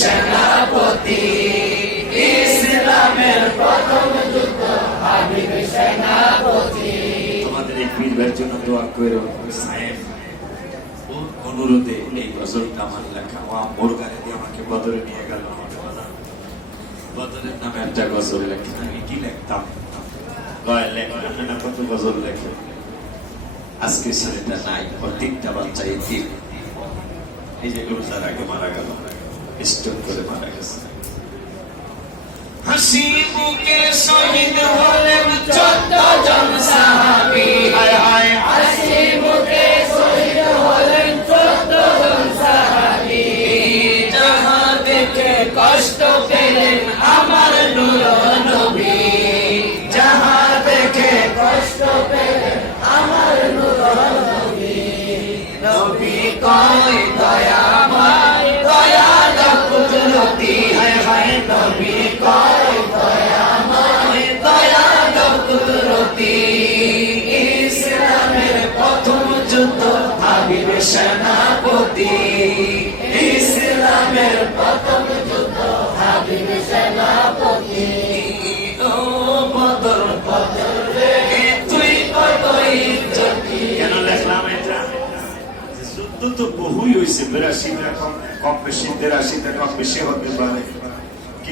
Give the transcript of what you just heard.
সেনাপতি, ইসলামের প্রথম যুদ্ধ হাবিব সেনাপতি। তোমাদের এই পীর ভাইয়ের জন্য দোয়া করো সাহেব, অনুরোধে এই গজলটা আমার লেখা, ও মোর গানে দিয়ে আমাকে বদরে নিয়ে গেল। বদরের নামে একটা গজল লেখে, আমি কি লিখতাম, কত গজল লেখে। আজকে ছেলেটা নাই, ওর তিনটা বাচ্চা, এই তিন, এই যে রোজার আগে মারা গেল, স্ট্রোক করে মারা গেছে। হাসি মুখে শহীদ হলেন 14 জন সাহাবী, হায় হায় হাসি মুখে শহীদ হলেন 14 জন সাহাবী। যাহা দেখে কষ্ট পেলেন আমার নূর নবী, যাহা দেখে কষ্ট পেলেন আমার নূর নবী। নবী কয় দয়াময়, দয়া দাও কুদরতি, হায় হায় নবী কয় দয়াময়, দয়া দাও কুদরতি। ইসলামের প্রথম যুদ্ধ হাবিব সেনাপতি, ইসলামের প্রথম যুদ্ধ হাবিব সেনাপতি। ও বদর বদর রে তুই কতই ইজ্জতি। কেন লিখলাম এটা? যুদ্ধ তো বহুই হয়েছে, 82টা কম বেশি, 83টা কম বেশি হতে পারে।